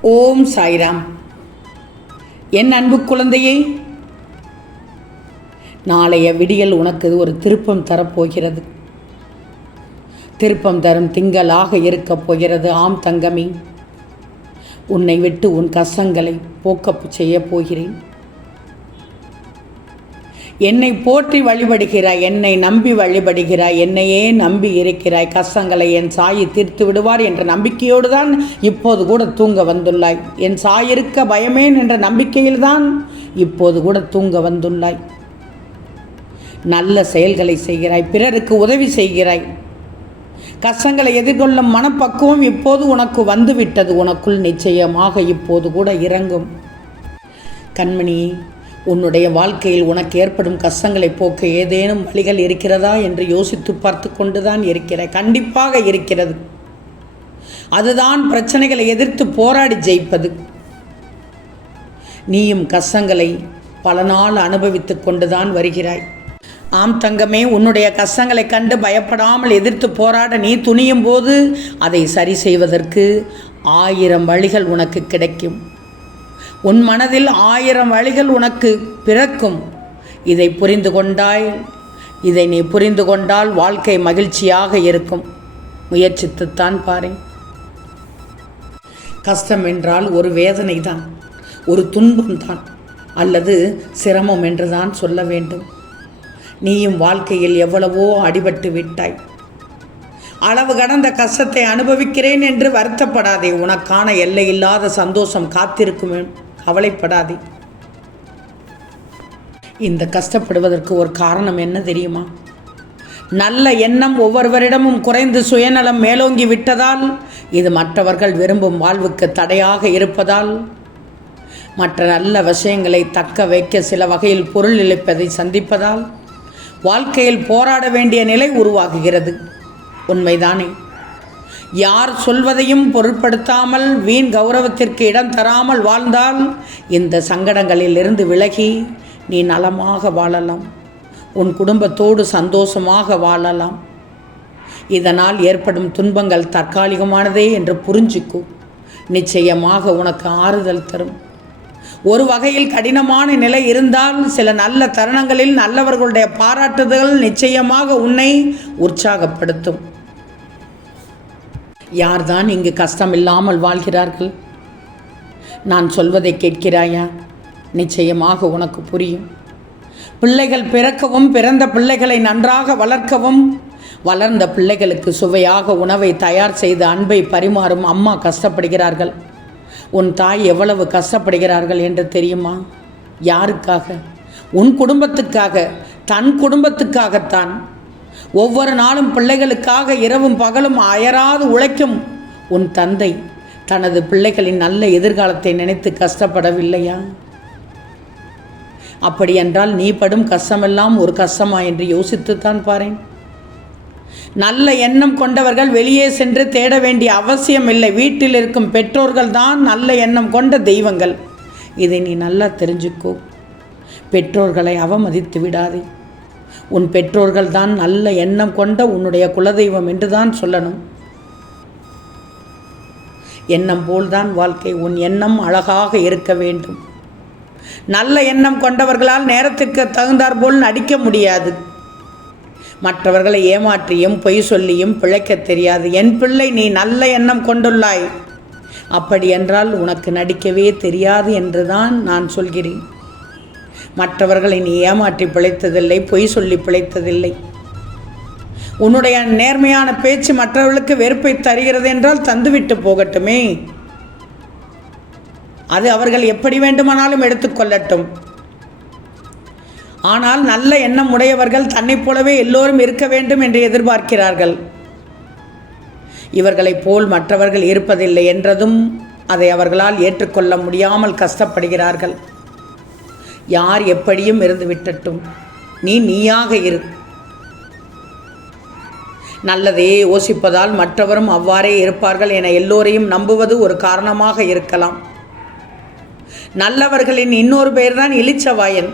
ஓம் சாய்ராம். என் அன்பு குழந்தையே நாளைய விடியல் உனக்கு ஒரு திருப்பம் தரப்போகிறது. திருப்பம் தரும் திங்களாக இருக்கப் போகிறது ஆம் தங்கமே. உன்னை விட்டு உன் கஷ்டங்களை போக்கப்பு செய்யப் போகிறேன். என்னை போற்றி வழிபடுகிறாய் என்னை நம்பி வழிபடுகிறாய் என்னையே நம்பி இருக்கிறாய் கஷ்டங்களை என் சாயி தீர்த்து விடுவார் என்ற நம்பிக்கையோடு தான் இப்போது கூட தூங்க வந்துள்ளாய். என் சாயிருக்க பயமேன் என்ற நம்பிக்கையில்தான் இப்போது கூட தூங்க வந்துள்ளாய். நல்ல செயல்களை செய்கிறாய் பிறருக்கு உதவி செய்கிறாய். கஷ்டங்களை எதிர்கொள்ளும் மனப்பக்குவம் இப்போது உனக்கு வந்துவிட்டது உனக்குள் நிச்சயமாக இப்போது கூட இறங்கும். கண்மணி உன்னுடைய வாழ்க்கையில் உனக்கு ஏற்படும் கஷ்டங்களை போக்க ஏதேனும் வழிகள் இருக்கிறதா என்று யோசித்து பார்த்து கொண்டுதான் இருக்கிறாய் கண்டிப்பாக இருக்கிறது. அதுதான் பிரச்சனைகளை எதிர்த்து போராடி ஜெயிப்பது. நீயும் கஷ்டங்களை பல நாள் அனுபவித்து கொண்டுதான் வருகிறாய். ஆம் தங்கமே உன்னுடைய கஷ்டங்களை கண்டு பயப்படாமல் எதிர்த்து போராட நீ துணியும் போது அதை சரி செய்வதற்கு ஆயிரம் வழிகள் உனக்கு கிடைக்கும். உன் மனதில் ஆயிரம் வழிகள் உனக்கு பிறக்கும். இதை புரிந்து கொண்டாய். இதை நீ புரிந்து கொண்டால் வாழ்க்கை மகிழ்ச்சியாக இருக்கும். முயற்சித்துத்தான் பாரு. கஷ்டம் என்றால் ஒரு வேதனை தான் ஒரு துன்பம் தான் அல்லது சிரமம் என்றுதான் சொல்ல வேண்டும். நீயும் வாழ்க்கையில் எவ்வளவோ அடிபட்டு விட்டாய். அளவு கடந்த கஷ்டத்தை அனுபவிக்கிறேன் என்று வருத்தப்படாதே. உனக்கான எல்லையில்லாத சந்தோஷம் காத்திருக்கும். கவலைப்படாதே. இந்த கஷ்டப்படுவதற்கு ஒரு காரணம் என்ன தெரியுமா? நல்ல எண்ணம் ஒவ்வொருவரிடமும் குறைந்து சுயநலம் மேலோங்கி விட்டதால் இது மற்றவர்கள் விரும்பும் வாழ்வுக்கு தடையாக இருப்பதால் மற்ற நல்ல விஷயங்களை தக்க வைக்க சில வகையில் பொருள் இழைப்பதை சந்திப்பதால் வாழ்க்கையில் போராட வேண்டிய நிலை உருவாகுகிறது. உண்மைதானே? யார் சொல்வதையும் பொருட்படுத்தாமல் வீண் கௌரவத்திற்கு இடம் தராமல் வாழ்ந்தால் இந்த சங்கடங்களில் இருந்து விலகி நீ நலமாக வாழலாம். உன் குடும்பத்தோடு சந்தோஷமாக வாழலாம். இதனால் ஏற்படும் துன்பங்கள் தற்காலிகமானதே என்று புரிஞ்சுக்கோ. நிச்சயமாக உனக்கு ஆறுதல் தரும். ஒரு வகையில் கடினமான நிலை இருந்தால் சில நல்ல தருணங்களில் நல்லவர்களுடைய பாராட்டுதல் நிச்சயமாக உன்னை உற்சாகப்படுத்தும். யார்தான் இங்கு கஷ்டம் இல்லாமல் வாழ்கிறார்கள்? நான் சொல்வதை கேட்கிறாயா? நிச்சயமாக உனக்கு புரியும். பிள்ளைகள் பிறக்கவும் பிறந்த பிள்ளைகளை நன்றாக வளர்க்கவும் வளர்ந்த பிள்ளைகளுக்கு சுவையாக உணவை தயார் செய்து அன்பை பரிமாறும் அம்மா கஷ்டப்படுகிறார்கள். உன் தாய் எவ்வளவு கஷ்டப்படுகிறார்கள் என்று தெரியுமா? யாருக்காக? உன் குடும்பத்துக்காக தன் குடும்பத்துக்காகத்தான். ஒவ்வொரு நாளும் பிள்ளைகளுக்காக இரவும் பகலும் அயராது உழைக்கும் உன் தந்தை தனது பிள்ளைகளின் நல்ல எதிர்காலத்தை நினைத்து கஷ்டப்படவில்லையா? அப்படியென்றால் நீ படும் கஷ்டமெல்லாம் ஒரு கஷ்டமா என்று யோசித்துத்தான் பாரேன். நல்ல எண்ணம் கொண்டவர்கள் வெளியே சென்று தேட வேண்டிய அவசியம் இல்லை வீட்டில் இருக்கும் பெற்றோர்கள் தான் நல்ல எண்ணம் கொண்ட தெய்வங்கள். இதை நீ நல்லா தெரிஞ்சுக்கோ. பெற்றோர்களை அவமதித்து விடாதே. உன் பெற்றோர்கள் தான் நல்ல எண்ணம் கொண்ட உன்னுடைய குலதெய்வம் என்று தான் சொல்லணும். எண்ணம் போல்தான் வாழ்க்கை உன் எண்ணம் அழகாக இருக்க வேண்டும். நல்ல எண்ணம் கொண்டவர்களால் நேரத்திற்கு தகுந்தாற்போல் நடிக்க முடியாது. மற்றவர்களை ஏமாற்றியும் பொய் சொல்லியும் பிழைக்க தெரியாது. என் பிள்ளை நீ நல்ல எண்ணம் கொண்டுள்ளாய். அப்படி என்றால் உனக்கு நடிக்கவே தெரியாது என்றுதான் நான் சொல்கிறேன். மற்றவர்களை நீ ஏமாற்றி பிழைத்ததில்லை பொய் சொல்லி பிழைத்ததில்லை. உன்னுடைய நேர்மையான பேச்சு மற்றவர்களுக்கு வெறுப்பை தருகிறது என்றால் தந்துவிட்டு போகட்டுமே. அது அவர்கள் எப்படி வேண்டுமானாலும் எடுத்துக்கொள்ளட்டும் ஆனால் நல்ல எண்ணம் உடையவர்கள் தன்னைப் போலவே எல்லோரும் இருக்க வேண்டும் என்று எதிர்பார்க்கிறார்கள். இவர்களைப் போல் மற்றவர்கள் இருப்பதில்லை என்றதும் அதை அவர்களால் ஏற்றுக்கொள்ள முடியாமல் கஷ்டப்படுகிறார்கள். யார் எப்படியும் இருந்து விட்டட்டும். நீ நீயாக இரு. நல்லதே யோசிப்பதால் மற்றவரும் அவ்வாறே இருப்பார்கள் என எல்லோரையும் நம்புவது ஒரு காரணமாக இருக்கலாம். நல்லவர்களின் இன்னொரு பெயர்தான் இளிச்சவாயன்.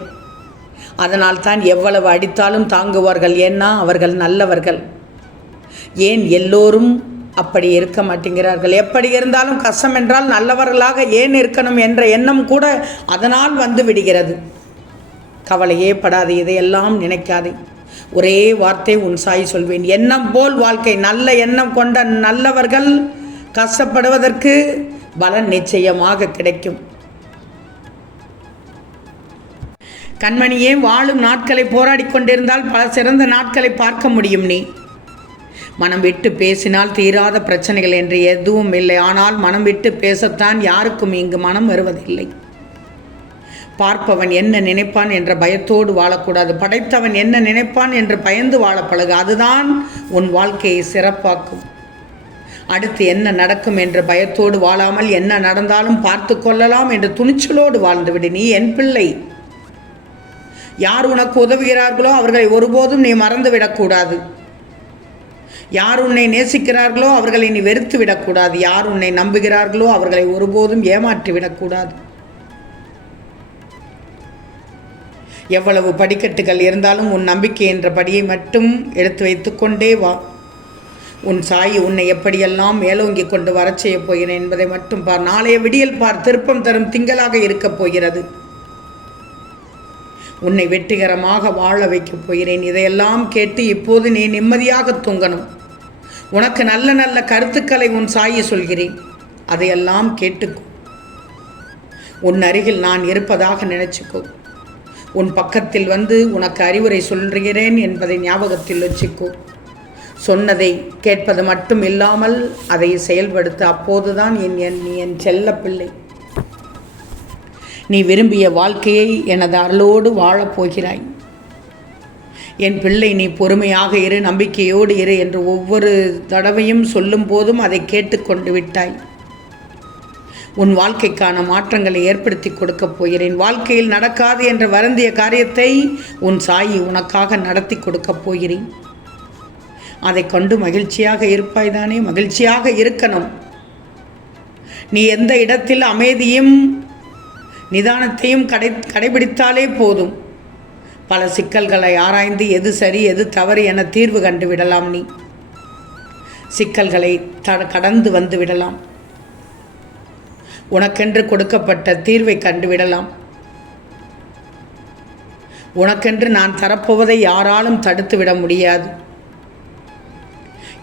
அதனால் தான் எவ்வளவு அடித்தாலும் தாங்குவார்கள். ஏன்னா அவர்கள் நல்லவர்கள். ஏன் எல்லோரும் அப்படி இருக்க மாட்டேங்கிறார்கள். எப்படி இருந்தாலும் கஷ்டம் என்றால் நல்லவர்களாக ஏன் இருக்கணும் என்ற எண்ணம் கூட அதனால் வந்து விடுகிறது. கவலையே படாது இதையெல்லாம் நினைக்காதே. ஒரே வார்த்தை உன் சாய் சொல்வேன். எண்ணம் போல் வாழ்க்கை நல்ல எண்ணம் கொண்ட நல்லவர்கள் கஷ்டப்படுவதற்கு பலன் நிச்சயமாக கிடைக்கும். கண்மணியே வாழும் நாட்களை போராடி கொண்டிருந்தால் பல சிறந்த நாட்களை பார்க்க முடியும் நீ. மனம் விட்டு பேசினால் தீராத பிரச்சனைகள் என்று எதுவும் இல்லை. ஆனால் மனம் விட்டு பேசத்தான் யாருக்கும் இங்கு மனம் வருவதில்லை. பார்ப்பவன் என்ன நினைப்பான் என்ற பயத்தோடு வாழக்கூடாது. படைத்தவன் என்ன நினைப்பான் என்று பயந்து வாழ பழகு. அதுதான் உன் வாழ்க்கையை சிறப்பாக்கும். அடுத்து என்ன நடக்கும் என்ற பயத்தோடு வாழாமல் என்ன நடந்தாலும் பார்த்து கொள்ளலாம் என்று துணிச்சலோடு வாழ்ந்துவிடு. நீ என் பிள்ளை. யார் உனக்கு உதவுகிறார்களோ அவர்களை ஒருபோதும் நீ மறந்து விடக்கூடாது யார் உன்னை நேசிக்கிறார்களோ அவர்களை நீ வெறுத்து விடக்கூடாது. யார் உன்னை நம்புகிறார்களோ அவர்களை ஒருபோதும் ஏமாற்றி விடக்கூடாது. எவ்வளவு படிக்கட்டுகள் இருந்தாலும் உன் நம்பிக்கை என்ற படியை மட்டும் எடுத்து வைத்துக்கொண்டே வா. உன் சாய் உன்னை எப்படியெல்லாம் மேலோங்கி கொண்டு வரச் செய்யப் போகிறேன் என்பதை மட்டும் பார். நாளைய விடியல் பார் திருப்பம் தரும் திங்களாக இருக்கப் போகிறது. உன்னை வெற்றிகரமாக வாழ வைக்கப் போகிறேன். இதையெல்லாம் கேட்டு இப்போது நீ நிம்மதியாக தூங்கணும். உனக்கு நல்ல நல்ல கருத்துக்களை உன் சாய சொல்கிறேன். அதையெல்லாம் கேட்டுக்கோ. உன் அருகில் நான் இருப்பதாக நினைச்சுக்கோ. உன் பக்கத்தில் வந்து உனக்கு அறிவுரை சொல்கிறேன் என்பதை ஞாபகத்தில் வச்சுக்கோ. சொன்னதை கேட்பது மட்டும் இல்லாமல் அதை செயல்படுத்த அப்போதுதான் என் என் நீ என் செல்ல பிள்ளை. நீ விரும்பிய வாழ்க்கையை எனது அருளோடு வாழப்போகிறாய் என் பிள்ளை நீ பொறுமையாக இரு நம்பிக்கையோடு இரு என்று ஒவ்வொரு தடவையும் சொல்லும் போதும் அதை கேட்டுக்கொண்டு விட்டாய். உன் வாழ்க்கைக்கான மாற்றங்களை ஏற்படுத்தி கொடுக்கப் போகிறேன். வாழ்க்கையில் நடக்காது என்று வருந்திய காரியத்தை உன் சாயி உனக்காக நடத்தி கொடுக்கப் போகிறேன். அதை கொண்டு மகிழ்ச்சியாக இருப்பாய்தானே மகிழ்ச்சியாக இருக்கணும். நீ எந்த இடத்தில் அமைதியும் நிதானத்தையும் கடை கடைபிடித்தாலே போதும். பல சிக்கல்களை ஆராய்ந்து எது சரி எது தவறு என தீர்வு கண்டு விடலாம் நீ. சிக்கல்களை த கடந்து வந்து விடலாம். உனக்கென்று கொடுக்கப்பட்ட தீர்வை கண்டுவிடலாம் உனக்கென்று நான் தரப்போவதை யாராலும் தடுத்து விட முடியாது.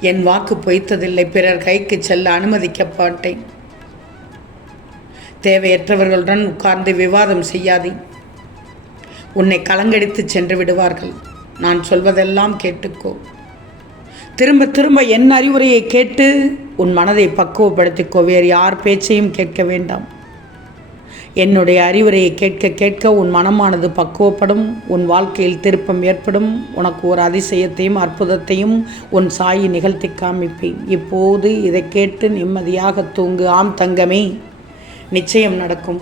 என் வாக்கு பொய்த்ததில்லை பிறர் கைக்கு செல்ல அனுமதிக்கப்பட்டேன் தேவையற்றவர்களுடன் உட்கார்ந்து விவாதம் செய்யாதே. உன்னை கலங்கடித்து சென்று விடுவார்கள். நான் சொல்வதெல்லாம் கேட்டுக்கோ. திரும்ப திரும்ப என் அறிவுரையை கேட்டு உன் மனதை பக்குவப்படுத்திக்கோ. வேறு யார் பேச்சையும் கேட்க வேண்டாம். என்னுடைய அறிவுரையை கேட்க கேட்க உன் மனமானது பக்குவப்படும். உன் வாழ்க்கையில் திருப்பம் ஏற்படும். உனக்கு ஒரு அதிசயத்தையும் அற்புதத்தையும் உன் சாயி நிகழ்த்தி காமிப்பேன். இப்போது இதை கேட்டு நிம்மதியாக தூங்கு. ஆம் தங்கமே. நிச்சயம் நடக்கும்.